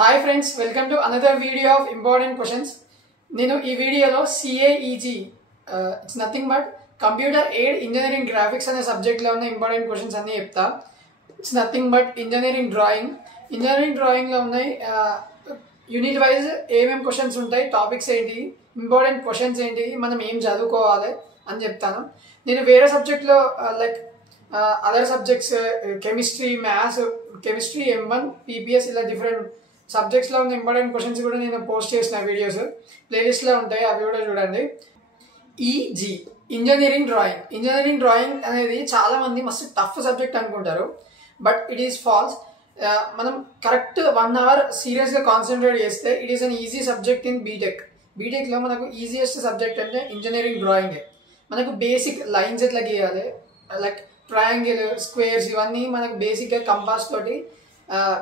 Hi friends, welcome to another video of important questions. నేను ఈ వీడియోలో CAEG it's nothing but computer aid engineering graphics అనే సబ్జెక్ట్లో ఉన్న ఇంపార్టెంట్ క్వశ్చన్స్ అన్నీ చెప్తా. ఇట్స్ నథింగ్ బట్ ఇంజనీరింగ్ డ్రాయింగ్లో ఉన్నాయి యూనిట్ వైజ్ ఏమేమి క్వశ్చన్స్ ఉంటాయి, టాపిక్స్ ఏంటి, ఇంపార్టెంట్ క్వశ్చన్స్ ఏంటి, మనం ఏం చదువుకోవాలి అని చెప్తాను. నేను వేరే సబ్జెక్ట్లో like other subjects chemistry, maths, chemistry M1, PPS ఇలా డిఫరెంట్ సబ్జెక్ట్స్లో ఉన్న ఇంపార్టెంట్ క్వశ్చన్స్ కూడా నేను పోస్ట్ చేసిన వీడియోస్ ప్లేలిస్ట్లో ఉంటాయి, అవి కూడా చూడండి. ఈజీ ఇంజనీరింగ్ డ్రాయింగ్ అనేది చాలామంది మస్తు టఫ్ సబ్జెక్ట్ అనుకుంటారు, బట్ ఇట్ ఈస్ ఫాల్స్. మనం కరెక్ట్ 1 hour సీరియస్గా కాన్సన్ట్రేట్ చేస్తే it is an easy subject in బీటెక్లో మనకు ఈజియెస్ట్ సబ్జెక్ట్ అంటే ఇంజనీరింగ్ డ్రాయింగే. మనకు బేసిక్ లైన్స్ ఎట్లా గీయాలి, లైక్ ట్రయాంగిల్, స్క్వేర్స్, ఇవన్నీ మనకు బేసిక్గా కంపాస్ తోటి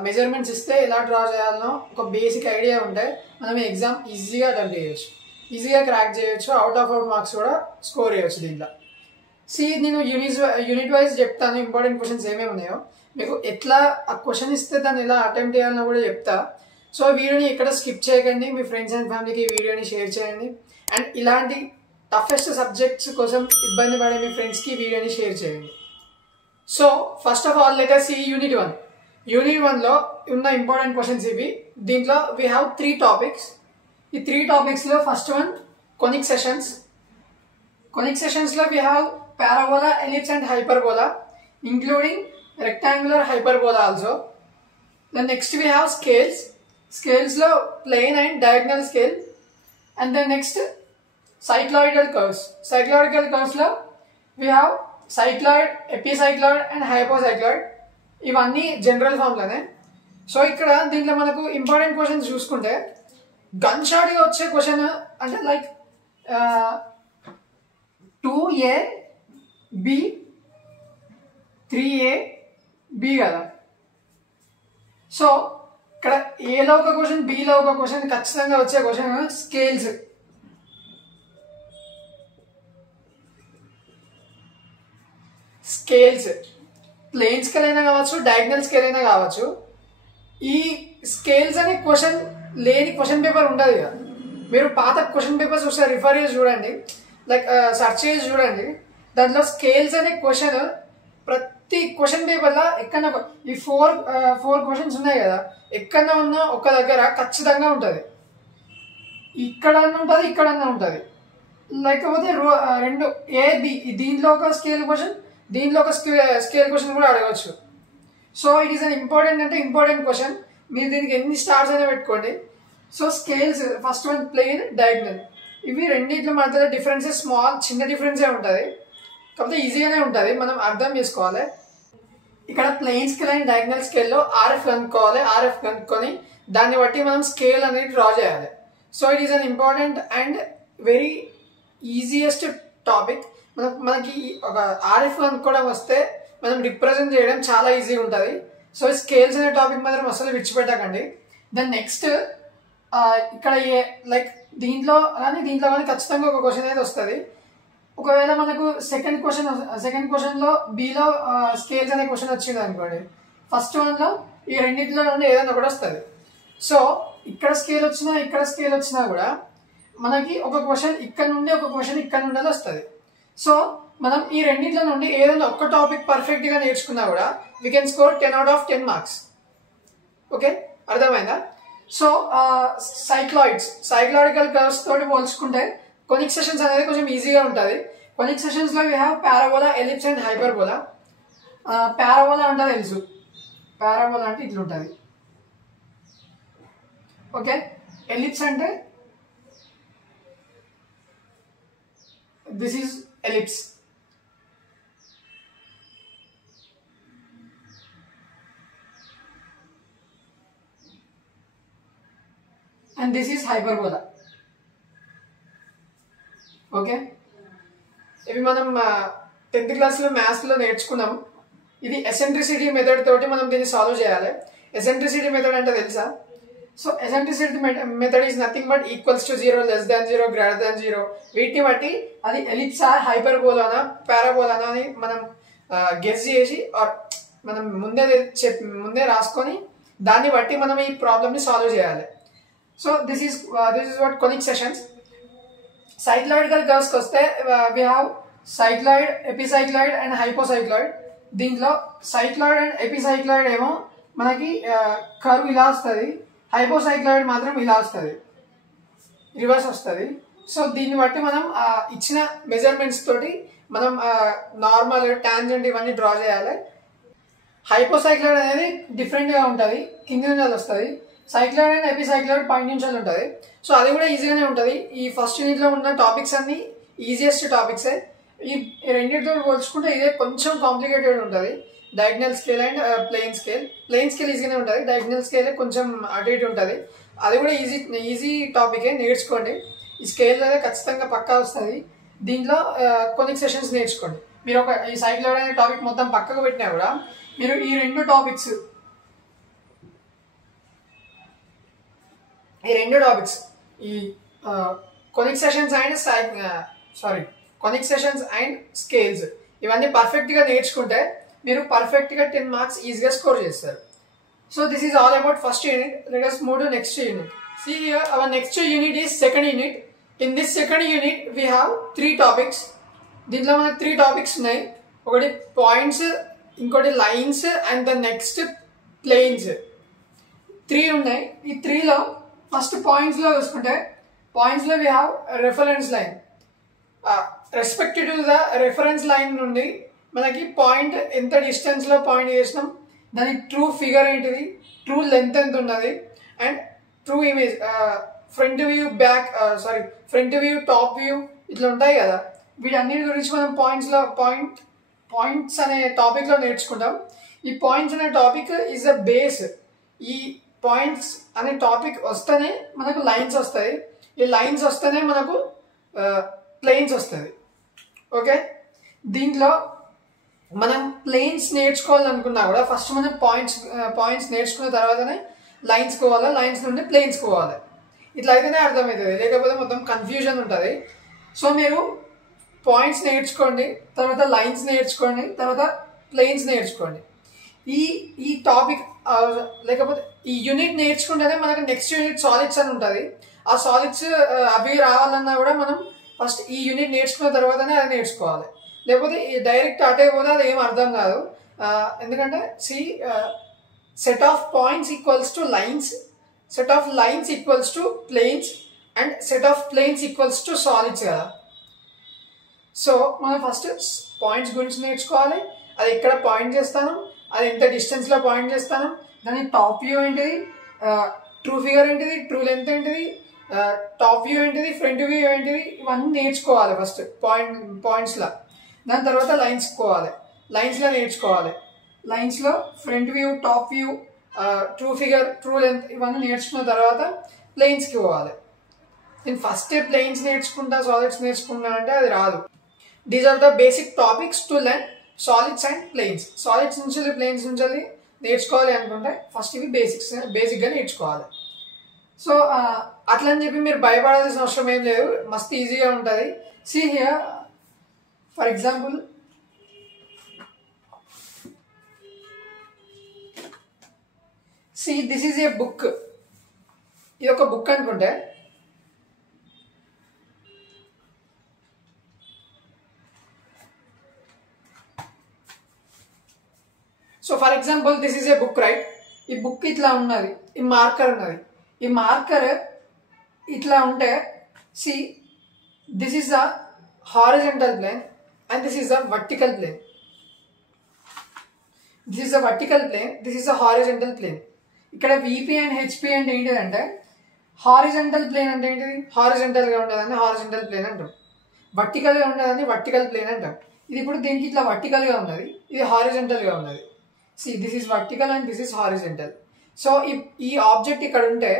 మెజర్మెంట్స్ ఇస్తే ఎలా డ్రా చేయాలనో ఒక బేసిక్ ఐడియా ఉంటే మనం ఎగ్జామ్ ఈజీగా అటెంప్ట్ చేయొచ్చు, ఈజీగా క్రాక్ చేయొచ్చు, అవుట్ మార్క్స్ కూడా స్కోర్ చేయొచ్చు దీంట్లో. నేను యూనిట్ వైజ్ చెప్తాను ఇంపార్టెంట్ క్వశ్చన్స్ ఏమేమి ఉన్నాయో, మీకు ఎట్లా ఆ క్వశ్చన్ ఇస్తే దాన్ని ఎలా అటెంప్ట్ చేయాలనో కూడా చెప్తా. సో వీడియోని ఎక్కడ స్కిప్ చేయకండి, మీ ఫ్రెండ్స్ అండ్ ఫ్యామిలీకి ఈ వీడియోని షేర్ చేయండి. అండ్ ఇలాంటి టఫెస్ట్ సబ్జెక్ట్స్ కోసం ఇబ్బంది పడే మీ ఫ్రెండ్స్కి ఈ వీడియోని షేర్ చేయండి. So first of all let us see unit 1లో ఉన్న ఇంపార్టెంట్ క్వశ్చన్స్ ఇవి. దీంట్లో వీ హ్యావ్ 3 టాపిక్స్. ఈ 3 టాపిక్స్లో ఫస్ట్ వన్ కొనిక్ సెషన్స్లో we have parabola, ellipse and hyperbola, including rectangular hyperbola also. Then next we have scales lo plane and diagonal scale, and then next cycloidal curves lo we have cycloid, epicycloid and hypocycloid. ఇవన్నీ general ఫామ్లోనే. So ఇక్కడ దీంట్లో మనకు important questions చూసుకుంటే gun షాట్గా వచ్చే question అంటే like 2AB 3AB కదా. So ఇక్కడ ఏలో ఒక క్వశ్చన్, బిలో ఒక క్వశ్చన్, ఖచ్చితంగా వచ్చే క్వశ్చన్ స్కేల్స్. ప్లేన్ స్కేల్ అయినా కావచ్చు, డయాగ్నల్ స్కేల్ అయినా కావచ్చు. ఈ స్కేల్స్ అనే క్వశ్చన్ లేని క్వశ్చన్ పేపర్ ఉంటుంది కదా. మీరు పాత క్వశ్చన్ పేపర్స్ ఒకసారి రిఫర్ చేసి చూడండి, లైక్ సెర్చ్ చేసి చూడండి. దాంట్లో స్కేల్స్ అనే క్వశ్చన్ ప్రతి క్వశ్చన్ పేపర్లో ఎక్కడన్నా ఈ ఫోర్ క్వశ్చన్స్ ఉన్నాయి కదా, ఎక్కడన్నా ఉన్న ఒక దగ్గర ఖచ్చితంగా ఉంటుంది. ఇక్కడన్నా ఉంటుంది, ఇక్కడన్నా ఉంటుంది. లేకపోతే 2 AB, దీంట్లో ఒక స్కేల్ క్వశ్చన్, దీంట్లో ఒక స్కేల్ క్వశ్చన్ కూడా అడగవచ్చు. So it is an important question. మీరు దీనికి ఎన్ని స్టార్స్ అయినా పెట్టుకోండి. So scales first one plane, diagonal, ఇవి రెండింటిలో మధ్యలో డిఫరెన్సెస్ చిన్న డిఫరెన్సే ఉంటుంది, కాకపోతే ఈజీగానే ఉంటుంది, మనం అర్థం చేసుకోవాలి. ఇక్కడ ప్లేన్ స్కేల్ అండ్ డయాగ్నల్ స్కేల్లో RF కనుక్కొని దాన్ని బట్టి మనం స్కేల్ అనేది డ్రా చేయాలి. So it is an important and very easiest topic. మనకి ఒక RF కనుక్కోవడం వస్తే మనం రిప్రజెంట్ చేయడం చాలా ఈజీగా ఉంటుంది. సో స్కేల్స్ అనే టాపిక్ మాత్రం అసలు విడిచిపెట్టకండి. దెన్ నెక్స్ట్ ఇక్కడ లైక్ దీంట్లో కానీ ఖచ్చితంగా ఒక క్వశ్చన్ అనేది వస్తుంది. ఒకవేళ మనకు సెకండ్ క్వశ్చన్లో బిలో స్కేల్స్ అనే క్వశ్చన్ వచ్చింది అనుకోండి, ఫస్ట్ వన్లో ఈ రెండింటిలో నుండి ఏదైనా ఒకటి వస్తుంది. సో ఇక్కడ స్కేల్ వచ్చినా కూడా మనకి ఒక క్వశ్చన్ ఇక్కడ నుండి, ఒక క్వశ్చన్ ఇక్కడ నుండి వస్తుంది. సో మనం ఈ రెండింటిలో నుండి ఏదైనా ఒక్క టాపిక్ పర్ఫెక్ట్గా నేర్చుకున్నా కూడా we can score 10 out of 10 marks. Okay, అర్థమైందా? సో సైక్లాయిడికల్ కర్వ్స్ తోటి పోల్చుకుంటే కొనిక్ సెషన్స్ అనేది కొంచెం ఈజీగా ఉంటుంది. కొనిక్ సెషన్స్లో we have parabola, ellipse and hyperbola. Parabola అంటే తెలుసు, పారాబోలా అంటే ఇట్లా ఉంటుంది. ఓకే, ఎలిప్స్ అంటే this is ellipse. And this is hyperbola. Okay, ఇవి మనం 10th క్లాస్లో మ్యాథ్స్లో నేర్చుకున్నాం. ఇది ఎసెంట్రిసిటీ మెథడ్ తోటి మనం దీన్ని సాల్వ్ చేయాలి. ఎసెంట్రిసిటీ మెథడ్ అంటే తెలుసా? So eccentricity method is nothing but equals to 0, less than 0, greater than 0. వీటిని బట్టి అది ఎలిప్సా, హైపర్బోలానా, పారాబోలానా అని మనం గెస్ చేసి మనం ముందే రాసుకొని దాన్ని బట్టి మనం ఈ ప్రాబ్లమ్ని సాల్వ్ చేయాలి. So this is what conic sections. Cycloidical కర్వ్స్కి వస్తే we have cycloid, epicycloid and hypocycloid. దీంట్లో సైక్లాయిడ్ అండ్ ఎపిసైక్లాయిడ్ ఏమో మనకి కర్వ్ ఇలా వస్తుంది, హైపోసైక్లాయిడ్ మాత్రం ఇలా వస్తుంది, రివర్స్ వస్తుంది. సో దీన్ని బట్టి మనం ఇచ్చిన మెజర్మెంట్స్ తోటి మనం నార్మల్ టాంజెంట్ ఇవన్నీ డ్రా చేయాలి. హైపోసైక్లాయిడ్ అనేది డిఫరెంట్గా ఉంటుంది, కింద నుంచి వస్తుంది. సైక్లాయిడ్ అండ్ ఎపిసైక్లాయిడ్ పైన నుంచి ఉంటుంది. సో అది కూడా ఈజీగానే ఉంటుంది. ఈ ఫస్ట్ యూనిట్లో ఉన్న టాపిక్స్ అన్ని ఈజియెస్ట్ టాపిక్సే. ఈ రెండింటితో పోల్చుకుంటే ఇదే కొంచెం కాంప్లికేటెడ్ ఉంటుంది. Diagonal scale and plain scale. Plain scale ఈజీగానే ఉంటుంది, డయాగ్నల్ స్కేల్ కొంచెం అటు ఇటు ఉంటుంది. అది కూడా ఈజీ టాపికే, నేర్చుకోండి. ఈ స్కేల్ అనేది ఖచ్చితంగా పక్కా వస్తుంది. దీంట్లో కొనిక్ సెషన్స్ నేర్చుకోండి. మీరు ఈ సైక్లాయిడ్ అనే టాపిక్ మొత్తం పక్కకు పెట్టినా కూడా మీరు ఈ రెండు టాపిక్స్ ఈ conic sections and conic sections and scales ఇవన్నీ పర్ఫెక్ట్గా నేర్చుకుంటే మీరు పర్ఫెక్ట్గా 10 మార్క్స్ ఈజీగా స్కోర్ చేస్తారు. So this is all about first unit. Let us move to next unit. See here, our next unit is second unit. In this second unit we have 3 topics. దీంట్లో మనకు 3 topics ఉన్నాయి. ఒకటి points, ఇంకోటి lines and the next planes. 3 ఉన్నాయి. ఈ 3లో first పాయింట్స్లో చూసుకుంటే పాయింట్స్లో we have reference line. Respective to the reference line నుండి మనకి పాయింట్ ఎంత డిస్టెన్స్లో పాయింట్ చేసినాం, దాని ట్రూ ఫిగర్ ఏంటిది, ట్రూ లెంత్ ఎంత ఉన్నది, and true image, front view, front view, top view ఇట్లా ఉంటాయి కదా. వీటన్నిటి గురించి మనం పాయింట్స్ అనే టాపిక్లో నేర్చుకుంటాం. ఈ పాయింట్స్ అనే టాపిక్ ఈజ్ అ బేస్. ఈ పాయింట్స్ అనే టాపిక్ వస్తేనే మనకు లైన్స్ వస్తాయి. ఈ లైన్స్ వస్తేనే మనకు ప్లేన్స్ వస్తుంది. ఓకే, దీంట్లో మనం ప్లేన్స్ నేర్చుకోవాలనుకున్నా కూడా ఫస్ట్ మనం పాయింట్స్ నేర్చుకున్న తర్వాతనే లైన్స్కి పోవాలి, లైన్స్ నుండి ప్లేన్స్కి పోవాలి. ఇట్లా అయితేనే అర్థమవుతుంది, లేకపోతే మొత్తం కన్ఫ్యూజన్ ఉంటుంది. సో మీరు పాయింట్స్ నేర్చుకోండి, తర్వాత లైన్స్ నేర్చుకోండి, తర్వాత ప్లేన్స్ నేర్చుకోండి. ఈ టాపిక్ లేకపోతే ఈ యూనిట్ నేర్చుకుంటేనే మనకు నెక్స్ట్ యూనిట్ సాలిడ్స్ అని ఉంటుంది. ఆ సాలిడ్స్ అవి రావాలన్నా కూడా మనం ఫస్ట్ ఈ యూనిట్ నేర్చుకున్న తర్వాతనే అది నేర్చుకోవాలి. లేకపోతే డైరెక్ట్ అటే పోతే అది ఏం అర్థం కాదు. ఎందుకంటే set of points equals to lines, set of lines equals to planes, and set of planes equals to solids కదా. సో మనం ఫస్ట్ పాయింట్స్ గురించి నేర్చుకోవాలి. అది ఎక్కడ పాయింట్ చేస్తాను, అది ఎంత డిస్టెన్స్లో పాయింట్ చేస్తాను, దాని టాప్ వ్యూ ఏంటిది, ట్రూ ఫిగర్ ఏంటిది, ట్రూ లెంత్ ఏంటిది, టాప్ వ్యూ ఏంటిది, ఫ్రంట్ వ్యూ ఏంటిది, ఇవన్నీ నేర్చుకోవాలి ఫస్ట్ పాయింట్స్లో. దాని తర్వాత లైన్స్కి పోవాలి, లైన్స్లో నేర్చుకోవాలి. లైన్స్లో front view, top view, true figure, true length ఇవన్నీ నేర్చుకున్న తర్వాత ప్లేన్స్కి పోవాలి. నేను ఫస్ట్ ప్లేన్స్ నేర్చుకుంటా, సాలిడ్స్ నేర్చుకుంటా అంటే అది రాదు. These are the basic topics to learn solids and planes. Solids నుంచి ప్లేన్స్ నుంచి నేర్చుకోవాలి అనుకుంటే ఫస్ట్ ఇవి బేసిక్గా నేర్చుకోవాలి. సో అట్లా అని చెప్పి మీరు భయపడాల్సిన అవసరం ఏం లేదు, మస్తు ఈజీగా ఉంటుంది. See here for example, this is a book. ఇది ఒక బుక్ అనుకుంటే so for example this is a book, right? ఈ బుక్ ఇట్లా ఉన్నది, ఈ మార్కర్ ఉన్నది. ఈ మార్కర్ ఇట్లా ఉంటే this is the horizontal plane and this is the vertical plane. This is the vertical plane, this is the horizontal plane. ఇక్కడ VP and HP అంటే ఏంటిదంటే, హారిజంటల్ ప్లేన్ అంటే ఏంటిది, హారిజంటల్గా ఉండేదాన్ని హారిజంటల్ ప్లేన్ అంటాం, వర్టికల్గా ఉండేదాన్ని వర్టికల్ ప్లేన్ అంటాం. ఇది ఇప్పుడు దీనికి ఇట్లా వర్టికల్గా ఉన్నది, ఇది హారిజంటల్గా ఉన్నది. This is vertical and this is horizontal. So ఈ ఆబ్జెక్ట్ ఇక్కడ ఉంటే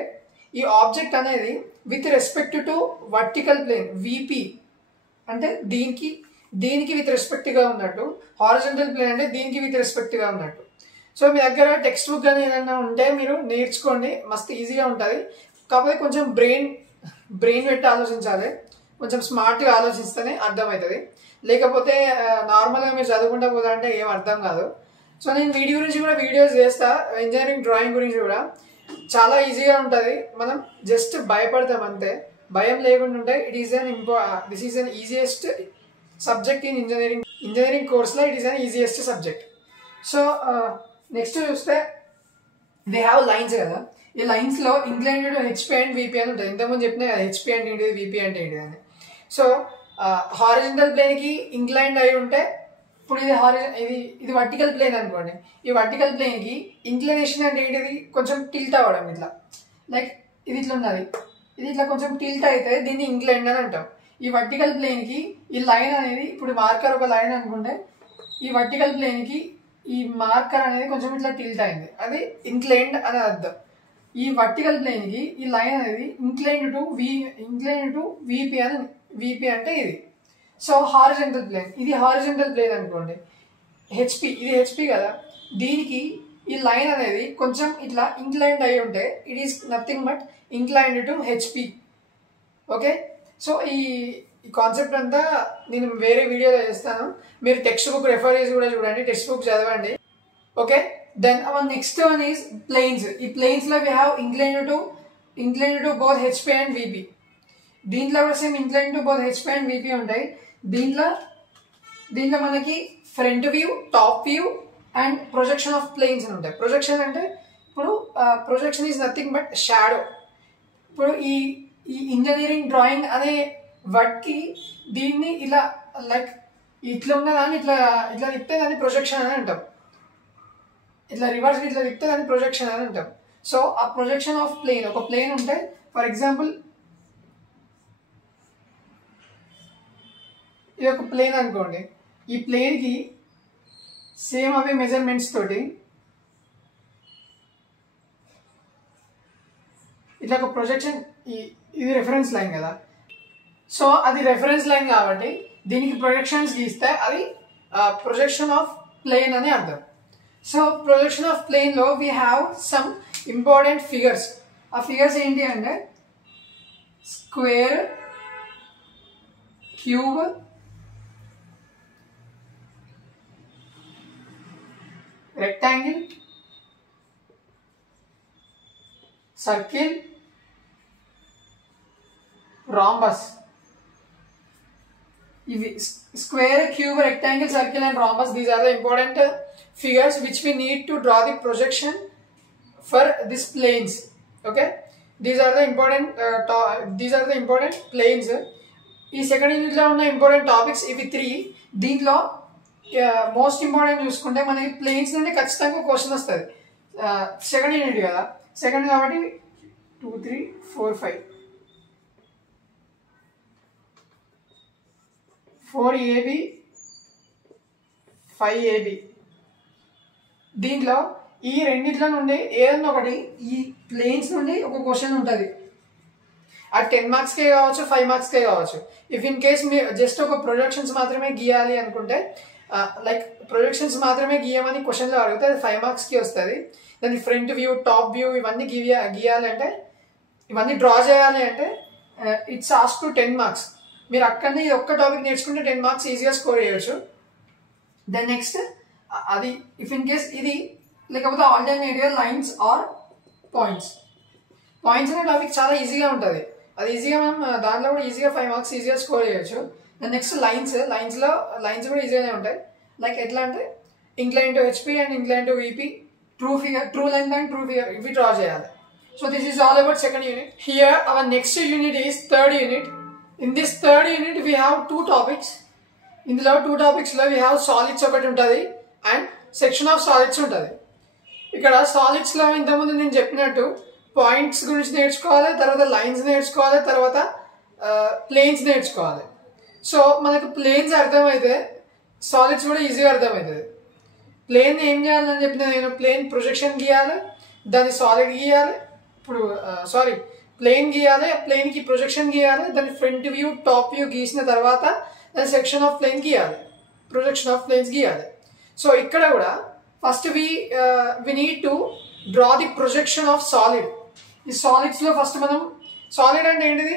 ఈ ఆబ్జెక్ట్ అనేది with respect to vertical plane VP అంటే దీనికి విత్ రెస్పెక్ట్గా ఉన్నట్టు, హారిజంటల్ ప్లేన్ అంటే దీనికి విత్ రెస్పెక్ట్గా ఉన్నట్టు. సో మీ దగ్గర టెక్స్ట్ బుక్ కానీ ఏదైనా ఉంటే మీరు నేర్చుకోండి, మస్తు ఈజీగా ఉంటుంది. కాకపోతే కొంచెం బ్రెయిన్ పెట్టి ఆలోచించాలి, కొంచెం స్మార్ట్గా ఆలోచిస్తేనే అర్థమవుతుంది. లేకపోతే నార్మల్గా మీరు చదువుకుంటా పోతారంటే ఏం అర్థం కాదు. సో నేను వీటి గురించి కూడా వీడియోస్ చేస్తా, ఇంజనీరింగ్ డ్రాయింగ్ గురించి కూడా చాలా ఈజీగా ఉంటుంది. మనం జస్ట్ భయపడతాం అంతే, భయం లేకుండా ఉంటాయి. This is an easiest subject in engineering కోర్స్లో it is an easiest subject. So next చూస్తే దే హ్యావ్ లైన్స్ కదా, ఈ లైన్స్లో inclined to HP and VP అని ఉంటుంది. ఇంతకుముందు చెప్పినా కదా హెచ్పి అంటే ఏంటిది, విపి అంటే ఏంటిది అని. సో హారిజంటల్ ప్లేన్కి ఇంక్లైన్డ్ అయి ఉంటే, ఇప్పుడు ఇది వర్టికల్ ప్లేన్ అనుకోండి, ఈ వర్టికల్ ప్లేన్కి ఇంక్లినేషన్ అంటే ఏంటిది, కొంచెం టిల్ట్ అవ్వడం ఇట్లా, లైక్ ఇది ఇట్లా ఉన్నది, ఇది ఇట్లా కొంచెం టిల్ట్ అయితే దీన్ని ఇంక్లైన్డ్ అని అంటాం. ఈ వర్టికల్ ప్లేన్కి ఈ లైన్ అనేది, ఇప్పుడు మార్కర్ ఒక లైన్ అనుకుంటే ఈ వర్టికల్ ప్లేన్కి ఈ మార్కర్ అనేది కొంచెం ఇట్లా టిల్ట్ అయింది, అది ఇంక్లైన్డ్ అని అర్థం. ఈ వర్టికల్ ప్లేన్కి ఈ లైన్ అనేది ఇంక్లైన్డ్ టు విపి అని, విపి అంటే ఇది. సో హారిజంటల్ ప్లేన్, ఇది హారిజంటల్ ప్లేన్ అనుకోండి, హెచ్పి, ఇది హెచ్పి కదా, దీనికి ఈ లైన్ అనేది కొంచెం ఇట్లా ఇంక్లైన్డ్ అయి ఉంటే it is nothing but inclined to HP. Okay, so ఈ కాన్సెప్ట్ అంతా నేను వేరే వీడియోలో చేస్తాను, మీరు టెక్స్ట్ బుక్ రెఫర్ చేసి కూడా చూడండి, టెక్స్ట్ బుక్ చదవండి. Okay, then our next one is planes. ఈ ప్లేన్స్లో we have inclined to both HP and VP. దీంట్లో కూడా same incline to both HP and VP ఉంటాయి. దీంట్లో మనకి front view, top view and projection of planes అని ఉంటాయి. ప్రొజెక్షన్ అంటే ఇప్పుడు projection is nothing but shadow. ఇప్పుడు ఈ ఇంజనీరింగ్ డ్రాయింగ్ అనే వర్డ్కి దీన్ని ఇలా లైక్ ఇట్లా ఉన్నదాన్ని ఇట్లా తిప్పితే దాన్ని ప్రొజెక్షన్ అని అంటాం, ఇట్లా రివర్స్ ఇట్లా తిప్పితే దాన్ని ప్రొజెక్షన్ అని అంటాం. సో ఆ ప్రొజెక్షన్ ఆఫ్ ప్లేన్, ఒక ప్లేన్ ఉంటే ఫర్ ఎగ్జాంపుల్ ఇది ఒక ప్లేన్ అనుకోండి, ఈ ప్లేన్కి సేమ్ అవే మెజర్మెంట్స్ తోటి ఇట్లా ఒక ప్రొజెక్షన్, ఇది రెఫరెన్స్ లైన్ కదా, సో అది రెఫరెన్స్ లైన్ కాబట్టి దీనికి ప్రొజెక్షన్స్ గీస్తే అది ప్రొజెక్షన్ ఆఫ్ ప్లేన్ అని అర్థం. సో ప్రొజెక్షన్ ఆఫ్ ప్లేన్లో we have some important figures. ఆ ఫిగర్స్ ఏంటి అంటే square, cube, rectangle, circle, rhombus. Square, cube, rectangle, circle and rhombus, these are the important figures which we need to draw the projection for these planes. Okay, these are the important planes. ఈ second యూనిట్లో ఉన్న important topics ఇవి 3. దీంట్లో most important చూసుకుంటే మనకి planes నుండి ఖచ్చితంగా question వస్తుంది. సెకండ్ యూనిట్ కదా, సెకండ్ కాబట్టి 2, 3, 4, 5 4AB 5AB. దీంట్లో ఈ రెండిట్లో నుండి ఏదన్నా ఒకటి ఈ ప్లేన్స్ నుండి ఒక క్వశ్చన్ ఉంటుంది. అది 10 మార్క్స్కే కావచ్చు, 5 మార్క్స్కే కావచ్చు. ఇఫ్ ఇన్ కేస్ మీరు జస్ట్ ఒక ప్రొజెక్షన్స్ మాత్రమే గీయాలి అనుకుంటే, లైక్ ప్రొజెక్షన్స్ మాత్రమే గీయమని క్వశ్చన్లో అడిగితే అది 5 మార్క్స్కి వస్తుంది. దాని ఫ్రంట్ వ్యూ, టాప్ వ్యూ ఇవన్నీ గీయాలి అంటే, ఇవన్నీ డ్రా చేయాలి అంటే ఇట్స్ ఆస్క్ టు 10 మార్క్స్. మీరు అక్కడనే ఇది ఒక్క టాపిక్ నేర్చుకుంటే 10 మార్క్స్ ఈజీగా స్కోర్ చేయొచ్చు. దెన్ నెక్స్ట్ అది ఇఫ్ ఇన్ కేస్ ఇది లేకపోతే alternative lines or points. Points అనే టాపిక్ చాలా ఈజీగా ఉంటుంది, అది ఈజీగా మనం దాంట్లో కూడా ఈజీగా 5 మార్క్స్ ఈజీగా స్కోర్ చేయొచ్చు. దెన్ నెక్స్ట్ లైన్స్ కూడా ఈజీగానే ఉంటాయి. లైక్ ఎట్లా అంటే incline to HP and incline to VP, true length and true figure ఇవి డ్రా చేయాలి. So this is all about second unit. Here our next unit is third unit. In this third unit we have 2 topics. ఇందులో 2 టాపిక్స్లో we have solids ఒకటి ఉంటుంది and section of solids ఉంటుంది. ఇక్కడ సాలిడ్స్లో ఇంతకుముందు నేను చెప్పినట్టు పాయింట్స్ గురించి నేర్చుకోవాలి, తర్వాత లైన్స్ నేర్చుకోవాలి, తర్వాత ప్లేన్స్ నేర్చుకోవాలి. సో మనకు ప్లేన్స్ అర్థమైతే సాలిడ్స్ కూడా ఈజీగా అర్థమవుతుంది. ప్లేన్ ఏం చేయాలని చెప్పిన నేను, ప్లేన్ ప్రొజెక్షన్ గీయాలి, దాన్ని సాలిడ్ గీయాలి, ప్లేన్ గీయాలి, ప్లేన్కి ప్రొజెక్షన్ గీయాలి, దాని ఫ్రంట్ వ్యూ, టాప్ వ్యూ గీసిన తర్వాత దాని సెక్షన్ ఆఫ్ ప్లేన్ గీయాలి, ప్రొజెక్షన్ ఆఫ్ ప్లేన్స్ గీయాలి. సో ఇక్కడ కూడా first we need to draw the projection of solid. ఈ సాలిడ్స్లో ఫస్ట్ మనం సాలిడ్ అంటే ఏంటిది,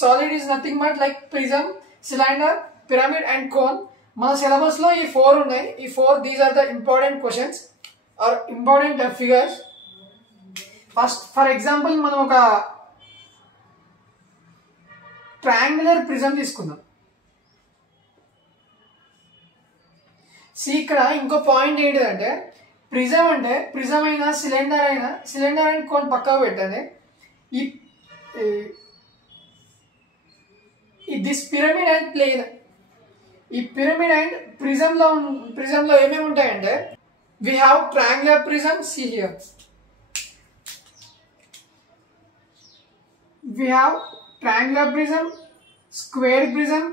solid is nothing but like prism, cylinder, pyramid and cone. మన సిలబస్లో ఈ 4 ఉన్నాయి. ఈ 4 these are the important questions are important figures. First for example మనం ఒక ట్రయాంగులర్ ప్రిజం తీసుకుందాం. ఇక్కడ ఇంకో పాయింట్ ఏంటిదంటే ప్రిజం అంటే ప్రిజం అయినా సిలిండర్ అని కొన్ని పక్కకు పెట్టండి. దిస్ పిరమిడ్ అండ్ ప్లేన్, ఈ పిరమిడ్ అండ్ ప్రిజంలో ఏమేమి ఉంటాయంటే we have triangular prism. See here, we have triangular prism, square prism,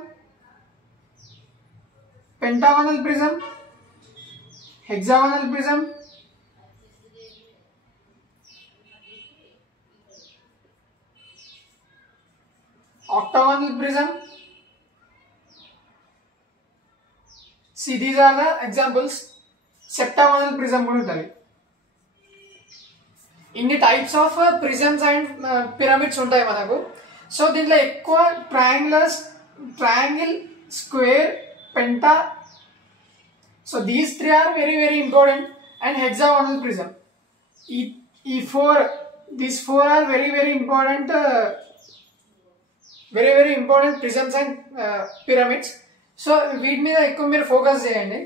pentagonal prism, hexagonal prism, octagonal prism. See, these are the examples. Septagonal prism కూడా ఉంటుంది. ఇన్ని types of prisms and pyramids ఉంటాయి మనకు. So దీంట్లో ఎక్కువ triangle, square, penta. So these 3 are very very important. And hexagonal prism. These 4 are very very important prisms and pyramids. So వీటి మీద ఎక్కువ మీరు ఫోకస్ చేయండి.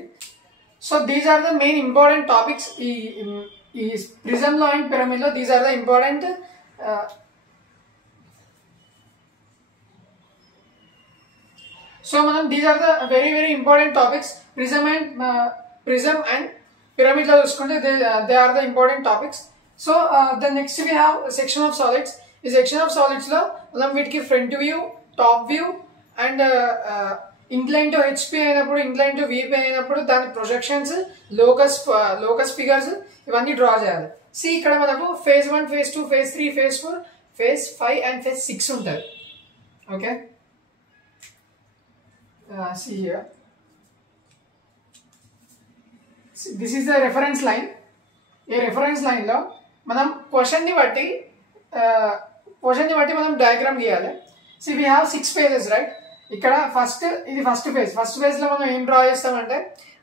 So these are the main important topics. ఈ ప్రిజంలో అండ్ పిరమిడ్లో these are the important so మనం these are the very very important topics. Prism and పిరమిడ్లో చూసుకుంటే they are the important topics. So the next we have section of solids. ఈ section of సాలిడ్స్లో మనం వీటికి front view, top view and incline to HP అయినప్పుడు, incline to VP అయినప్పుడు దాని projections, locus figures ఇవన్నీ draw చేయాలి. ఇక్కడ మనకు phase 1, phase 2, phase 3, phase 4, phase 5 and phase 6 ఉంటుంది. Okay, see here, this is the reference line. ఈ రెఫరెన్స్ లైన్లో మనం క్వశ్చన్ని బట్టి మనం డయాగ్రామ్ గీయాలి. we have 6 phases, right? ఇక్కడ ఇది ఫస్ట్ ఫేజ్లో మనం ఏం డ్రా చేస్తామంటే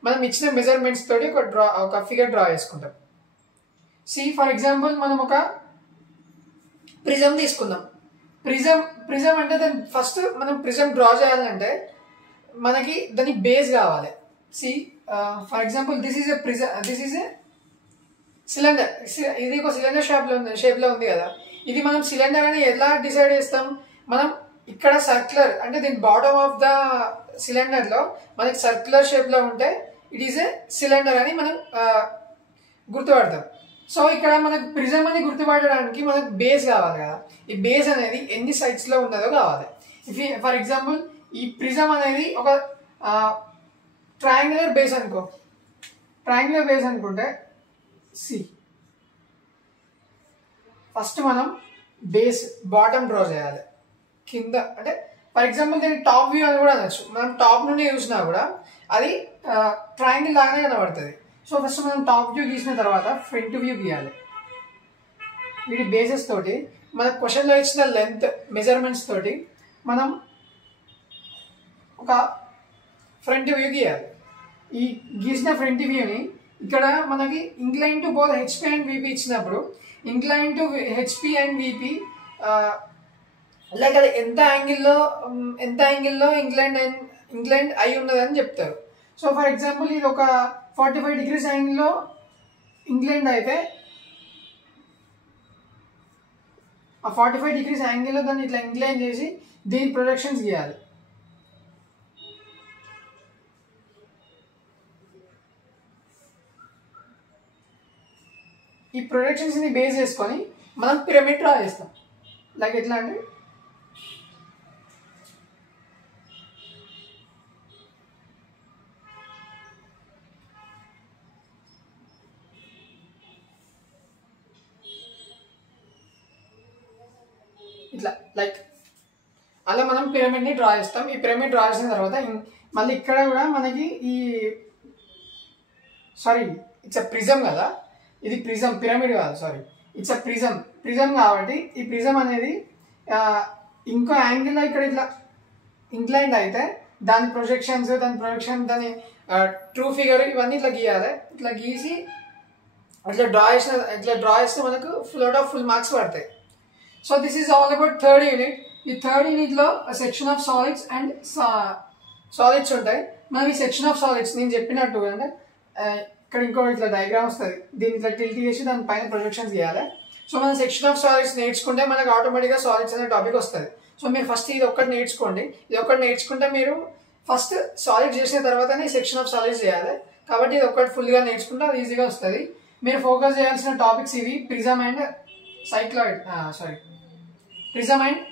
మనం ఇచ్చిన మెజర్మెంట్స్ తోటి ఒక ఫిగర్ డ్రా చేసుకుంటాం. ఫర్ ఎగ్జాంపుల్ మనం ఒక ప్రిజం తీసుకుందాం. ప్రిజం అంటే దాని ఫస్ట్ మనం ప్రిజం డ్రా చేయాలంటే మనకి దాని బేస్ కావాలి. For example this is A cylinder. ఇది ఒక సిలిండర్ షేప్లో ఉంది కదా. ఇది మనం సిలిండర్ అని ఎలా డిసైడ్ చేస్తాం? మనం ఇక్కడ సర్క్యులర్ అంటే దీని బాటమ్ ఆఫ్ ద సిలిండర్లో మనకి సర్క్యులర్ షేప్లో ఉంటే ఇట్ ఈస్ ఏ సిలిండర్ అని మనం గుర్తుపడతాం. సో ఇక్కడ మనకు ప్రిజం అని గుర్తుపడడానికి మనకు బేస్ కావాలి కదా. ఈ బేస్ అనేది ఎన్ని సైడ్స్లో ఉన్నదో కావాలి. ఫర్ ఎగ్జాంపుల్ ఈ ప్రిజం అనేది ఒక ట్రయాంగులర్ బేస్ అనుకుంటే ఫస్ట్ మనం బేస్ బాటమ్ డ్రా చేయాలి. కింద అంటే ఫర్ ఎగ్జాంపుల్ దీన్ని టాప్ వ్యూ అని కూడా అనొచ్చు. మనం టాప్ నుండి చూసినా కూడా అది ట్రయాంగిల్ లాగానే కనబడుతుంది. సో ఫస్ట్ మనం టాప్ వ్యూ గీసిన తర్వాత ఫ్రంట్ వ్యూ గీయాలి. వీటి బేసెస్ తోటి మన క్వశ్చన్లో ఇచ్చిన లెంత్ మెజర్మెంట్స్ తోటి మనం ఒక ఫ్రంట్ వ్యూ గీయాలి. ఈ గీసిన ఫ్రంట్ వ్యూని ఇక్కడ మనకి incline to both HP and VP ఇచ్చినప్పుడు incline to HP and VP like అది ఎంత యాంగిల్లో ఇంక్లైన్ అయి ఉన్నదని చెప్తారు. సో ఫర్ ఎగ్జాంపుల్ ఇది ఒక 45 degrees యాంగిల్లో ఇంక్లైన్ అయితే ఆ 45 degrees యాంగిల్లో దాన్ని ఇట్లా ఇంక్లైన్ చేసి దీని ప్రొజెక్షన్స్ గీయాలి. ఈ ప్రొజెక్షన్స్ని బేస్ చేసుకొని మనం పిరమిడ్ డ్రా చేస్తాం. లైక్ ఎట్లా అంటే ఇట్లా లైక్ అలా మనం పిరమిడ్ని డ్రా చేస్తాం. ఈ పిరమిడ్ డ్రా చేసిన తర్వాత మళ్ళీ ఇక్కడ కూడా మనకి ఇట్స్ అ ప్రిజం కదా. ఇది ప్రిజం, పిరమిడ్ కాదు, ఇట్స్ అ ప్రిజం కాబట్టి ఈ ప్రిజం అనేది ఇంకో యాంగిల్లో ఇక్కడ ఇట్లా ఇంక్లైన్డ్ అయితే దాని ప్రొజెక్షన్స్, దాని ట్రూ ఫిగర్ ఇవన్నీ ఇట్లా గీయాలి. ఇట్లా గీసి ఇట్లా డ్రా చేస్తే మనకు ఫుల్ మార్క్స్ పడతాయి. So this is all about third unit. ఈ థర్డ్ యూనిట్లో section of solids and solids ఉంటాయి. మనం ఈ సెక్షన్ ఆఫ్ సాలిడ్స్ నేను చెప్పినట్టు అంటే ఇక్కడ ఇంకో ఇట్లా డయాగ్రామ్ వస్తుంది, దీన్ని ఇట్లా టిల్ట్ చేసి దాని పైన ప్రొజెక్షన్స్ గీయాలి. సో మనం సెక్షన్ ఆఫ్ సాలిడ్స్ నేర్చుకుంటే మనకు ఆటోమేటిక్గా సాలిడ్స్ అనే టాపిక్ వస్తుంది. సో మీరు ఫస్ట్ ఇది ఒక్కటి నేర్చుకోండి. ఇది ఒక్కటి నేర్చుకుంటే మీరు ఫస్ట్ సాలిడ్ చేసిన తర్వాతనే సెక్షన్ ఆఫ్ సాలిడ్స్ చేయాలి. కాబట్టి ఇది ఒక్కటి ఫుల్గా నేర్చుకుంటే అది ఈజీగా వస్తుంది. మీరు ఫోకస్ చేయాల్సిన టాపిక్స్ ఇవి ప్రిజమ్ అండ్ ప్రిజమ్ అండ్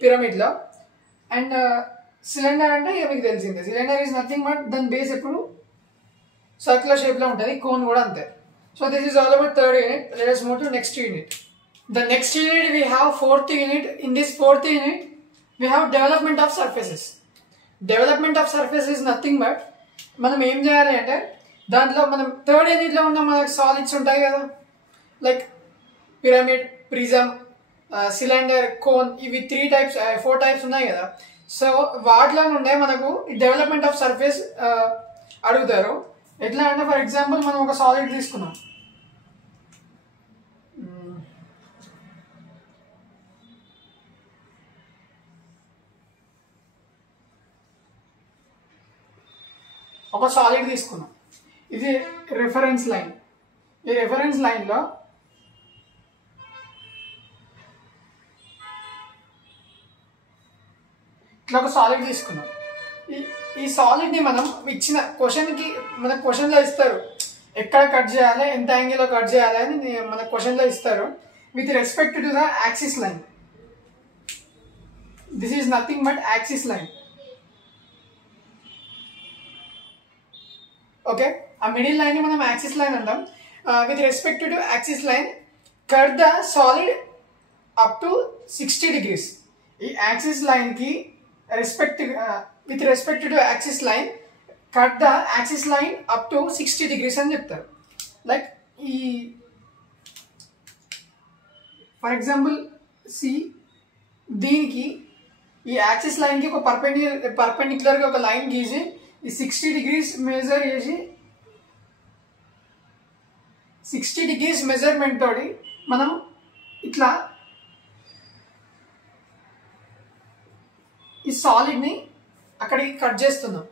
పిరమిడ్లో. అండ్ సిలిండర్ అంటే ఇక మీకు తెలిసిందే, సిలిండర్ ఈజ్ నథింగ్ బట్ దాని బేస్ ఎప్పుడు సర్క్యులర్ షేప్లో ఉంటుంది, కోన్ కూడా అంతే. So this is all about third unit. Let us move to next unit. The next unit we have fourth unit. In this fourth unit we have development of surfaces. Development of surface is nothing but మనం ఏం చేయాలి అంటే దాంట్లో మనం third యూనిట్లో ఉన్న మనకు solids ఉంటాయి కదా, like pyramid, prism, cylinder, cone, ఇవి 4 టైప్స్ ఉన్నాయి కదా. సో వాటిలో నుండే మనకు డెవలప్మెంట్ ఆఫ్ సర్ఫేస్ అడుగుతారు. ఎట్లా అంటే ఫర్ ఎగ్జాంపుల్ మనం ఒక సాలిడ్ తీసుకున్నాం, ఇది రిఫరెన్స్ లైన్. ఈ రిఫరెన్స్ లైన్లో ఇట్లా ఒక సాలిడ్ తీసుకున్నాం. ఈ సాలిడ్ని మనం ఇచ్చిన క్వశ్చన్కి మన క్వశ్చన్లో ఇస్తారు, ఎక్కడ కట్ చేయాలి, ఎంత యాంగిల్లో కట్ చేయాలి అని మన క్వశ్చన్లో ఇస్తారు with respect to the axis line. This is nothing but axis line. Okay, ఆ మిడిల్ లైన్ మనం యాక్సిస్ లైన్ అంటాం. With respect to axis line cut the solid up to 60 degrees. ఈ యాక్సిస్ లైన్కి with respect to axis line cut the axis line up to 60 degrees అని చెప్తారు. Like ఈ for example దీనికి ఈ axis లైన్కి ఒక పర్పెండిక్యులర్గా ఒక లైన్ గీసి ఈ 60 degrees మెజర్ చేసి 60 degrees మెజర్మెంట్ తోటి మనం ఇట్లా ఈ సాలిడ్ని అక్కడికి కట్ చేస్తున్నాం.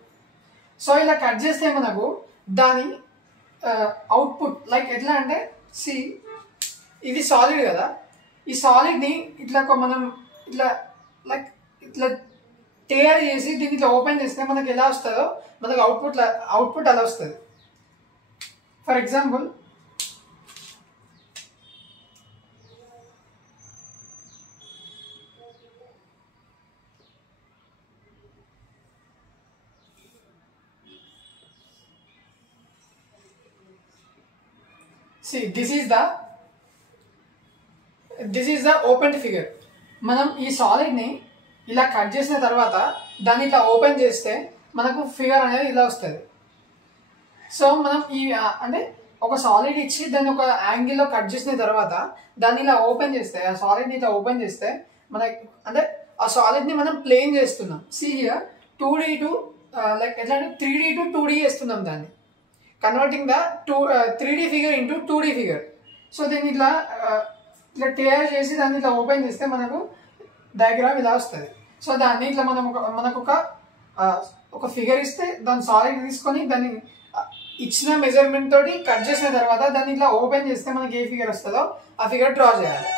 సో ఇలా కట్ చేస్తే మనకు దాని అవుట్పుట్ లైక్ ఎట్లా అంటే ఇది సాలిడ్ కదా, ఈ సాలిడ్ని ఇట్లా మనం ఇట్లా టేర్ చేసి దీన్ని ఇట్లా ఓపెన్ చేస్తే మనకి ఎలా వస్తుందో మనకు అవుట్పుట్ అలా వస్తుంది. For example this is the opened figure. మనం ఈ సాలిడ్ని ఇలా కట్ చేసిన తర్వాత దాన్ని ఇట్లా ఓపెన్ చేస్తే మనకు ఫిగర్ అనేది ఇలా వస్తుంది. సో మనం అంటే ఒక సాలిడ్ ఇచ్చి దాన్ని ఒక యాంగిల్లో కట్ చేసిన తర్వాత దాన్ని ఇలా ఓపెన్ చేస్తే, ఆ సాలిడ్ని ఇట్లా ఓపెన్ చేస్తే మనకి అంటే ఆ సాలిడ్ని మనం ప్లేన్ చేస్తున్నాం. హియర్ 2D టు లైక్ ఎట్లా అంటే 3D టు 2D చేస్తున్నాం, దాన్ని converting the 3D figure into 2D figure. So దీన్ని ఇట్లా టేర్ చేసి దాన్ని ఇట్లా ఓపెన్ చేస్తే మనకు డయాగ్రామ్ ఇలా వస్తుంది. సో దాన్ని ఇట్లా మనకు ఒక ఫిగర్ ఇస్తే దాని సాలిడ్ తీసుకొని దాన్ని ఇచ్చిన మెజర్మెంట్ తోటి కట్ చేసిన తర్వాత దాన్ని ఇట్లా ఓపెన్ చేస్తే మనకి ఏ ఫిగర్ వస్తుందో ఆ ఫిగర్ డ్రా చేయాలి.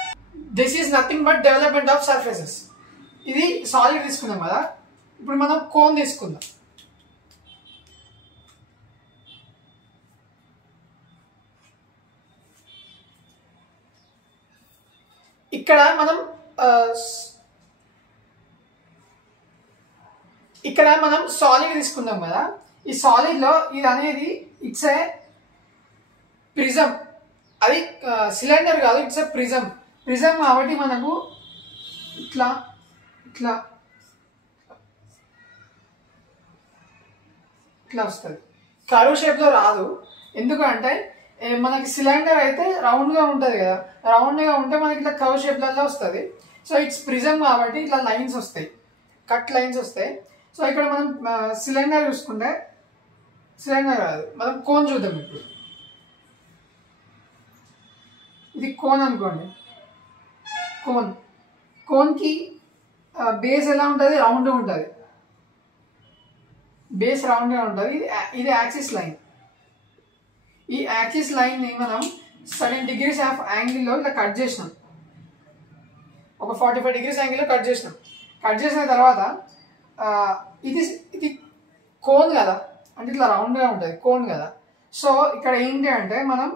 This is nothing but development of surfaces. ఇది సాలిడ్ తీసుకున్నాం కదా, ఇప్పుడు మనం కోన్ తీసుకుందాం. ఇక్కడ మనం సాలిడ్ తీసుకుందాం కదా, ఈ సాలిడ్లో ఇది అనేది ఇట్స్ ఏ ప్రిజం. అది సిలిండర్ కాదు, ఇట్స్ ఏ ప్రిజం. కాబట్టి మనకు ఇట్లా వస్తుంది, కర్వ్ షేప్లో రాదు. ఎందుకంటే మనకి సిలిండర్ అయితే రౌండ్గా ఉంటుంది కదా, రౌండ్గా ఉంటే మనకి ఇట్లా కర్వ్ షేప్లలో వస్తుంది. సో ఇట్స్ ప్రిజం కాబట్టి ఇట్లా లైన్స్ వస్తాయి, కట్ లైన్స్ వస్తాయి. సో ఇక్కడ మనం సిలిండర్ చూసుకుంటే, సిలిండర్ కాదు, మనం కోన్ చూద్దాం. ఇప్పుడు ఇది కోన్ అనుకోండి. కోన్కి బేస్ ఎలా ఉంటుంది? రౌండ్ ఉంటుంది. బేస్ రౌండ్గా ఉంటుంది. ఇది యాక్సిస్ లైన్. ఈ యాక్సిస్ లైన్ని మనం 7 degrees ఆఫ్ యాంగిల్లో ఇలా కట్ చేసినాం. ఒక 45 degrees యాంగిల్లో కట్ చేసినాం. కట్ చేసిన తర్వాత ఇది కోన్ కదా, అంటే ఇట్లా రౌండ్గా ఉంటుంది, కోన్ కదా. సో ఇక్కడ ఏంటి అంటే మనం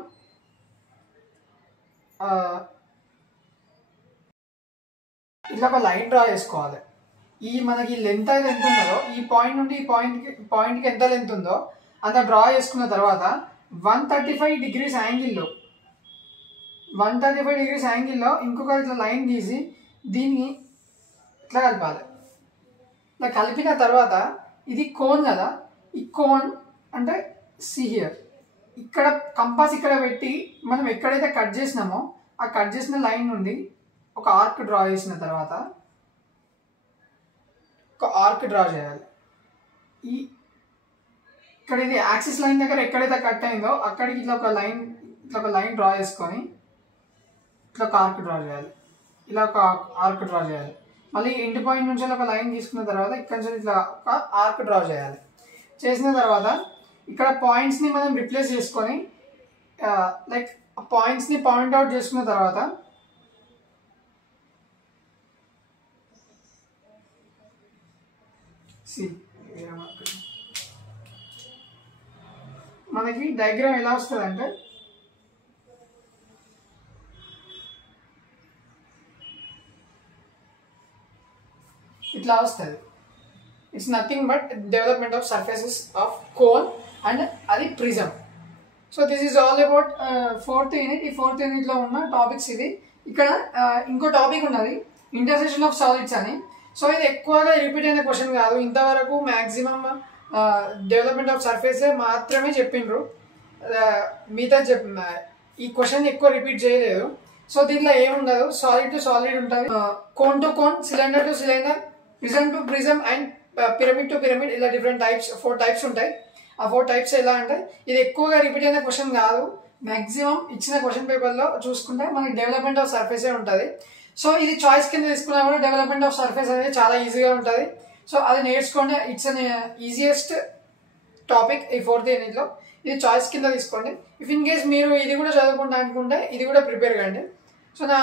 ఇట్లా ఒక లైన్ డ్రా చేసుకోవాలి. ఈ మనకి లెంత్ అయితే ఎంత ఉందో, ఈ పాయింట్ నుండి ఈ పాయింట్కి ఎంత లెంత్ ఉందో అంత డ్రా చేసుకున్న తర్వాత 135 degrees యాంగిల్లో ఇంకొక ఇట్లా లైన్ గీసి దీన్ని ఇట్లా కలపాలి. ఇట్లా కలిపిన తర్వాత ఇది కోన్ కదా, ఈ కోన్ అంటే సి హియర్, ఇక్కడ కంపాస్ ఇక్కడ పెట్టి మనం ఎక్కడైతే కట్ చేసినామో ఆ కట్ చేసిన లైన్ నుండి ఒక ఆర్క్ డ్రా చేసిన తర్వాత ఒక ఆర్క్ డ్రా చేయాలి. ఇక్కడ ఇది యాక్సిస్ లైన్ దగ్గర ఎక్కడైతే కట్ అయిందో అక్కడికి ఇట్లా ఒక లైన్ డ్రా చేసుకొని ఇట్లా ఒక ఆర్క్ డ్రా చేయాలి. ఇలా ఒక ఆర్క్ డ్రా చేయాలి. మళ్ళీ ఎండ్ పాయింట్ నుంచి ఒక లైన్ తీసుకున్న తర్వాత ఇక్కడ నుంచి ఇట్లా ఒక ఆర్క్ డ్రా చేయాలి. చేసిన తర్వాత ఇక్కడ పాయింట్స్ని మనం రిప్లేస్ చేసుకొని లైక్ పాయింట్స్ని పాయింట్ అవుట్ చేసుకున్న తర్వాత మనకి డయాగ్రామ్ ఎలా వస్తుంది అంటే ఇట్లా వస్తుంది. It's nothing but development of surfaces of cone and అది prism. So this is all about 4th unit. ఈ 4th యూనిట్లో ఉన్న టాపిక్స్ ఇవి. ఇక్కడ ఇంకో టాపిక్ ఉన్నది, ఇంటర్సెక్షన్ ఆఫ్ సాలిడ్స్ అని. సో ఇది ఎక్కువగా రిపీట్ అయిన క్వశ్చన్ కాదు. ఇంతవరకు మ్యాక్సిమం డెవలప్మెంట్ ఆఫ్ సర్ఫేసే మాత్రమే చెప్పిండ్రు, మిగతా ఈ క్వశ్చన్ ఎక్కువ రిపీట్ చేయలేదు. సో దీంట్లో ఏముండదు, సాలిడ్ టు సాలిడ్ ఉంటుంది, cone to cone, cylinder to cylinder, prism to prism and pyramid to pyramid, ఇలా డిఫరెంట్ టైప్స్ 4 types ఉంటాయి. ఆ 4 types ఎలా అంటే ఇది ఎక్కువగా రిపీట్ అయిన క్వశ్చన్ కాదు. మ్యాక్సిమం ఇచ్చిన క్వశ్చన్ పేపర్లో చూసుకుంటే మనకి డెవలప్మెంట్ ఆఫ్ సర్ఫేసే ఉంటుంది. సో ఇది చాయిస్ కింద తీసుకున్నా కూడా డెవలప్మెంట్ ఆఫ్ సర్ఫేస్ అనేది చాలా ఈజీగా ఉంటుంది. సో అది నేర్చుకోండి. ఇట్స్ అన్ ఈజియెస్ట్ టాపిక్ ఈ 4th యూనిట్లో. ఇది చాయిస్ కింద తీసుకోండి. ఇఫ్ ఇన్ కేస్ మీరు ఇది కూడా చదువుకుంటా అనుకుంటే ఇది కూడా ప్రిపేర్ కండి. సో నా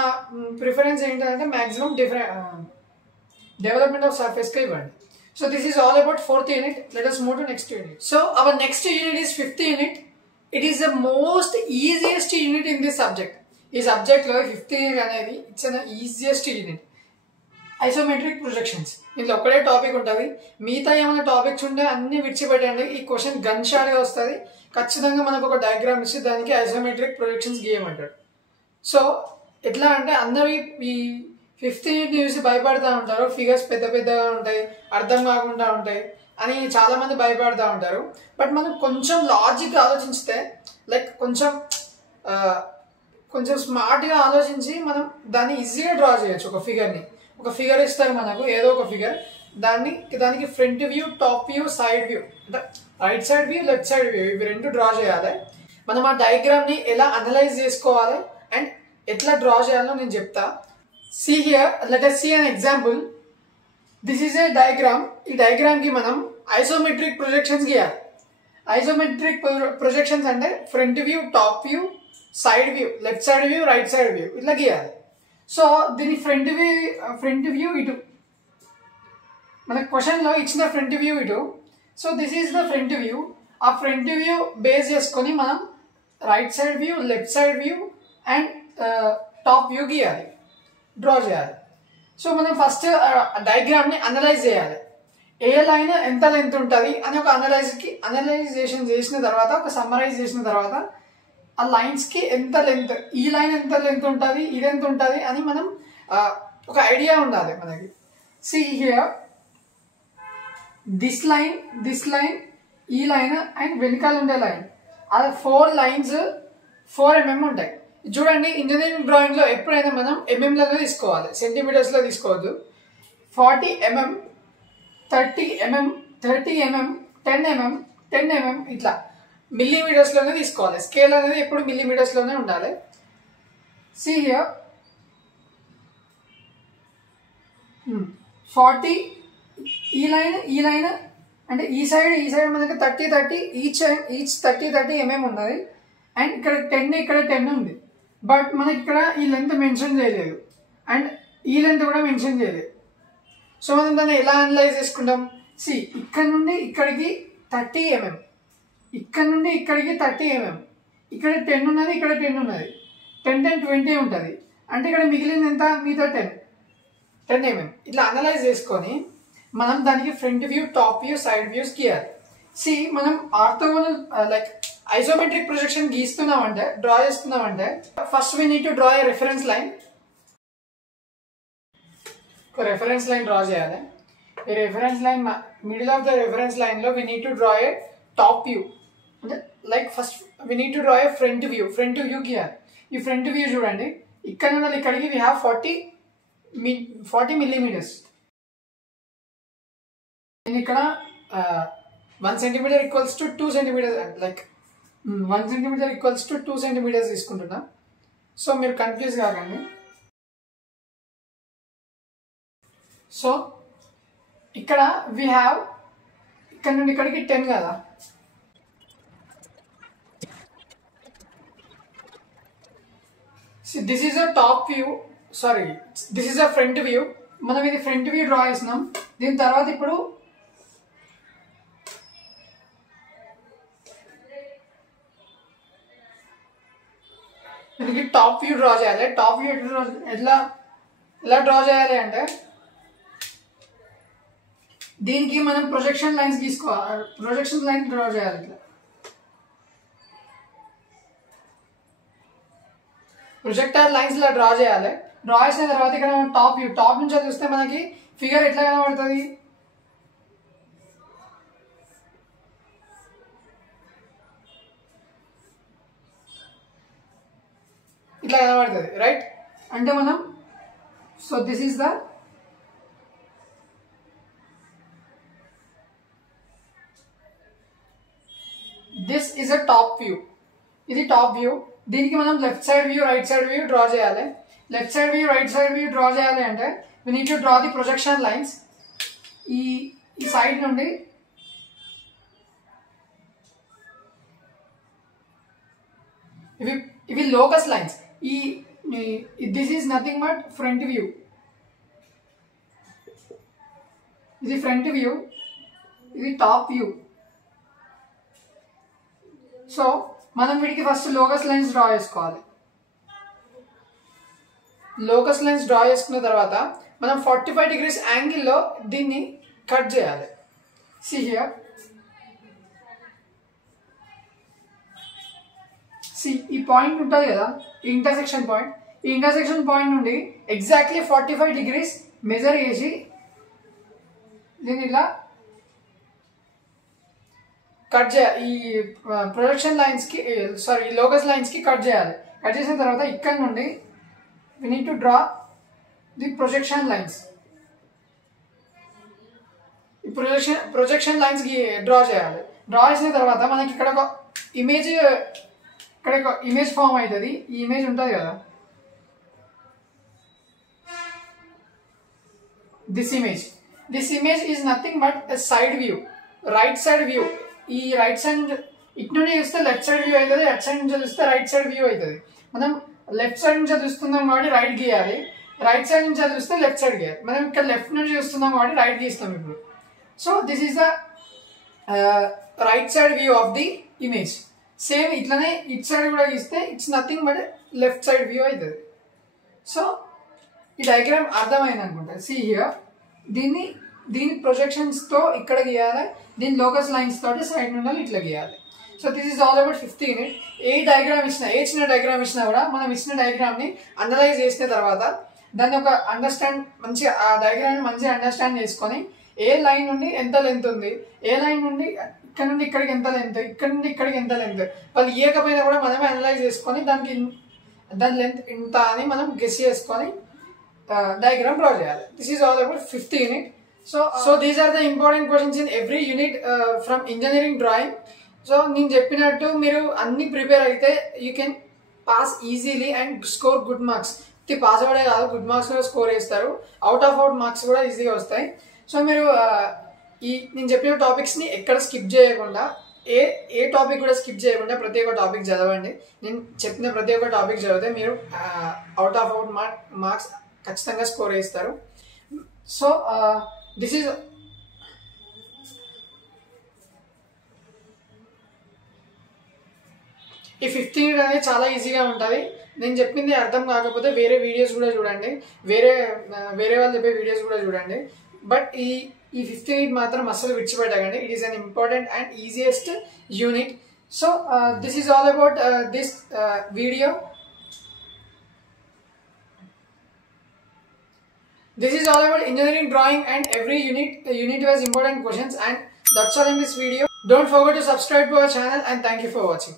ప్రిఫరెన్స్ ఏంటంటే మ్యాక్సిమం డెవలప్మెంట్ ఆఫ్ సర్ఫేస్కి ఇవ్వండి. So this is all about 4th unit. Let us move to next unit. So our next unit is 5th unit. It is the most easiest unit in this subject. ఈ సబ్జెక్ట్లో 5th unit అనేది it's an easiest unit. Isometric projections, ఇందులో ఒక్కడే topic ఉంటుంది. మిగతా ఏమైనా topics ఉంటే అన్ని విడిచిపెట్టండి. ఈ క్వశ్చన్ గన్ షాట్గా వస్తుంది. ఖచ్చితంగా మనకు ఒక డయాగ్రామ్ ఇచ్చి దానికి ఐసోమెట్రిక్ ప్రొజెక్షన్స్ గీయమంటాడు. సో ఎట్లా అంటే అందరూ ఈ 5th యూనిట్ చూసి భయపడుతూ ఉంటారు. ఫిగర్స్ పెద్ద పెద్దగా ఉంటాయి, అర్థం కాకుండా ఉంటాయి అని చాలామంది భయపడుతూ ఉంటారు. బట్ మనం కొంచెం లాజిక్గా ఆలోచిస్తే, లైక్ కొంచెం స్మార్ట్గా ఆలోచించి మనం దాన్ని ఈజీగా డ్రా చేయొచ్చు. ఒక ఫిగర్ ఇస్తారు మనకు, ఏదో ఒక ఫిగర్, దానికి front view, top view, side view, అంటే right side view, left side view, ఇవి 2 డ్రా చేయాలి. మనం ఆ డయాగ్రామ్ని ఎలా అనలైజ్ చేసుకోవాలి అండ్ ఎట్లా డ్రా చేయాలో నేను చెప్తా. See here, let us see an example. This is a diagram. ఈ diagram కి మనం isometric projections గీయాలి. Isometric projections అంటే front view, top view, side view, left side view, right side view, ఇట్లా గీయాలి. సో దీని ఫ్రంట్ వ్యూ ఇటు, మన క్వశ్చన్లో ఇచ్చిన ఫ్రంట్ వ్యూ ఇటు. So this is the front view. ఆ ఫ్రంట్ వ్యూ బేస్ చేసుకొని మనం right side view, left side view and top view గీయాలి, డ్రా చేయాలి. సో మనం ఫస్ట్ డయాగ్రామ్ని అనలైజ్ చేయాలి. ఏ లైన్ ఎంత లెంత్ ఉంటుంది అని ఒక అనలైజేషన్ చేసిన తర్వాత, ఒక సమ్మరైజ్ చేసిన తర్వాత ఆ లైన్స్కి ఎంత లెంత్, ఈ లైన్ ఎంత లెంత్ ఉంటుంది, ఇది ఎంత ఉంటుంది అని మనం ఒక ఐడియా ఉండాలి మనకి. సి హియర్, దిస్ లైన్, ఈ లైన్ అండ్ వెనకాల ఉండే లైన్, అది 4 lines 4 mm ఉంటాయి. చూడండి, ఇంజనీరింగ్ డ్రాయింగ్లో ఎప్పుడైనా మనం ఎంఎంలలో తీసుకోవాలి, సెంటీమీటర్స్లో తీసుకోవద్దు. 40 mm 30 mm 30 mm 10 mm 10 mm ఇట్లా మిల్లీమీటర్స్లోనే తీసుకోవాలి. స్కేల్ అనేది ఎప్పుడు మిల్లీమీటర్స్లోనే ఉండాలి. సి హియర్ 40 ఈ లైన్ అంటే ఈ సైడ్ మనకి 30 ఈచ్ 30 mm ఉన్నది. అండ్ ఇక్కడ 10 ఉంది. బట్ మనకి ఇక్కడ ఈ లెంత్ మెన్షన్ చేయలేదు అండ్ ఈ లెంత్ కూడా మెన్షన్ చేయలేదు. సో మనం దాన్ని ఎలా అనలైజ్ చేసుకుంటాం? సి ఇక్కడ నుండి ఇక్కడికి 30 mm, ఇక్కడ నుండి ఇక్కడికి 30 mm, ఇక్కడ 10 ఉన్నది, ఇక్కడ 10 ఉన్నది, 10 10 20 ఉంటుంది. అంటే ఇక్కడ మిగిలింది ఎంత? మిగతా 10 mm. ఇట్లా అనలైజ్ చేసుకొని మనం దానికి front view, top view, side views గీయాలి. సి మనం ఆర్థోగోనల్ లైక్ ఐసోమెట్రిక్ ప్రొజెక్షన్ గీస్తున్నామంటే, డ్రా చేస్తున్నామంటే first we need to draw a reference line. ఒక రెఫరెన్స్ లైన్ డ్రా చేయాలి. ఈ reference line middle of the reference లైన్లో we need to draw a top view. అంటే like first we need to draw a front view గీయాలి. ఈ front view చూడండి, ఇక్కడ నుండి ఇక్కడికి వీ హ్యావ్ 40 millimeters. నేను ఇక్కడ 1 centimeter equals to 2 centimeters, like 1 centimeter equals to 2 centimeters తీసుకుంటున్నా. సో మీరు కన్ఫ్యూజ్ కాకండి. సో ఇక్కడ వీ హ్యావ్ ఇక్కడ నుండి ఇక్కడికి 10 కదా. This is a top view, sorry this is a front view. మనం ఇది ఫ్రంట్ వ్యూ డ్రా చేసినాం. దీని తర్వాత ఇప్పుడు దీనికి టాప్ వ్యూ డ్రా చేయాలి. టాప్ వ్యూ ఎలా డ్రా చేయాలి అంటే దీనికి మనం ప్రొజెక్షన్ లైన్స్ తీసుకోవాలి. ప్రొజెక్షన్ లైన్ డ్రా చేయాలి. ఇట్లా ప్రొజెక్టర్ లైన్స్ లా డ్రా చేయాలి. డ్రా చేసిన తర్వాత ఇక్కడ మనం టాప్ వ్యూ, టాప్ నుంచి చూస్తే మనకి ఫిగర్ ఎట్లా కనబడుతుంది? ఇట్లా కనబడుతుంది, రైట్? అంటే మనం so this is the this is a top view. ఇది టాప్ వ్యూ. దీనికి మనం left side view, right side view draw చేయాలి. Left side view, right side view draw చేయాలి అంటే we need to draw the projection lines. ఈ side నుండి ఇవి locus lines. This is nothing but front view. ఇది front view, ఇది top view. So మనం వీటికి ఫస్ట్ లోకస్ లైన్స్ డ్రా చేసుకోవాలి. లోకస్ లైన్స్ డ్రా చేసుకున్న తర్వాత మనం 45 degrees యాంగిల్లో దీన్ని కట్ చేయాలి. సి హియర్, సి ఈ పాయింట్ ఉంటుంది కదా, ఈ ఇంటర్సెక్షన్ పాయింట్. ఈ ఇంటర్సెక్షన్ పాయింట్ నుండి ఎగ్జాక్ట్లీ 45 degrees మెజర్ చేసి దీన్ని ఇలా కట్ చేయాలి. ఈ ప్రొజెక్షన్ లైన్స్కి, సారీ లోకస్ లైన్స్కి కట్ చేయాలి. కట్ చేసిన తర్వాత ఇక్కడ నుండి we need to draw the projection lines. ఈ ప్రొజెక్షన్ లైన్స్ కి డ్రా చేయాలి. డ్రా చేసిన తర్వాత మనకి ఇక్కడ ఒక ఇమేజ్ ఫామ్ అవుతుంది. ఈ ఇమేజ్ ఉంటుంది కదా, this image is nothing but side view, right side view. ఈ రైట్ సైడ్ ఇటు నుండి చూస్తే లెఫ్ట్ సైడ్ వ్యూ అవుతుంది, అటు సైడ్ నుంచి చూస్తే రైట్ సైడ్ వ్యూ అవుతుంది. మనం లెఫ్ట్ సైడ్ నుంచి చూస్తున్నాం కాబట్టి రైట్ గీయాలి, రైట్ సైడ్ నుంచి చూస్తే లెఫ్ట్ సైడ్ గీయాలి. మనం ఇక్కడ లెఫ్ట్ నుంచి చూస్తున్నాం కాబట్టి రైట్ గీస్తాం ఇప్పుడు. So this is the right side view of the image. Same ఇట్లనే ఇట్ సైడ్ కూడా గీస్తే it's nothing but left side view అవుతుంది. సో ఈ డయాగ్రామ్ అర్థమైంది అనుకుంటా. సి హియర్, దీని ప్రొజెక్షన్స్తో ఇక్కడ గీయాలి, దీని లోకస్ లైన్స్ తోటి సైడ్ నుండి ఇట్లా గీయాలి. So this is all about 5th unit. ఏ చిన్న డయాగ్రామ్ ఇచ్చినా కూడా మనం ఇచ్చిన డయాగ్రామ్ని అనలైజ్ చేసిన తర్వాత దాన్ని ఒక మంచిగా ఆ డయాగ్రామ్ని మంచిగా అండర్స్టాండ్ చేసుకొని ఏ లైన్ నుండి ఎంత లెంత్ ఉంది, ఏ లైన్ నుండి ఇక్కడ నుండి ఇక్కడికి ఎంత లెంత్, ఇక్కడ నుండి ఇక్కడికి ఎంత లెంత్, వాళ్ళు ఇవ్వకపోయినా కూడా మనమే అనలైజ్ చేసుకొని దాని లెంత్ ఇంత అని మనం గెస్ చేసుకొని డయాగ్రామ్ డ్రా చేయాలి. This is all about 5th unit. So these are the important questions in every unit from engineering drawing. So నేను చెప్పినట్టు మీరు అన్ని ప్రిపేర్ అయితే you can pass easily and score good marks. Pass అవ్వడే కాదు, good marks కూడా score చేస్తారు. Out marks కూడా ఈజీగా వస్తాయి. సో మీరు నేను చెప్పిన టాపిక్స్ని ఎక్కడ స్కిప్ చేయకుండా, ఏ టాపిక్ కూడా స్కిప్ చేయకుండా ప్రతి ఒక్క టాపిక్ చదవండి. నేను చెప్పిన ప్రతి ఒక్క టాపిక్ చదివితే మీరు అవుట్ మార్క్స్ ఖచ్చితంగా స్కోర్ చేస్తారు. సో దిస్ ఈజ్ ఈ 5th యూనిట్ అనేది చాలా ఈజీగా ఉంటుంది. నేను చెప్పింది అర్థం కాకపోతే వేరే వీడియోస్ కూడా చూడండి, వేరే వాళ్ళు చెప్పే వీడియోస్ కూడా చూడండి. బట్ ఈ 5th యూనిట్ మాత్రం అస్సలు విడిచిపెట్టకండి. It is an important and easiest unit. So this is all about this video. This is all about engineering drawing and every unit has important questions, and that's all in this video. Don't forget to subscribe to our channel, and thank you for watching.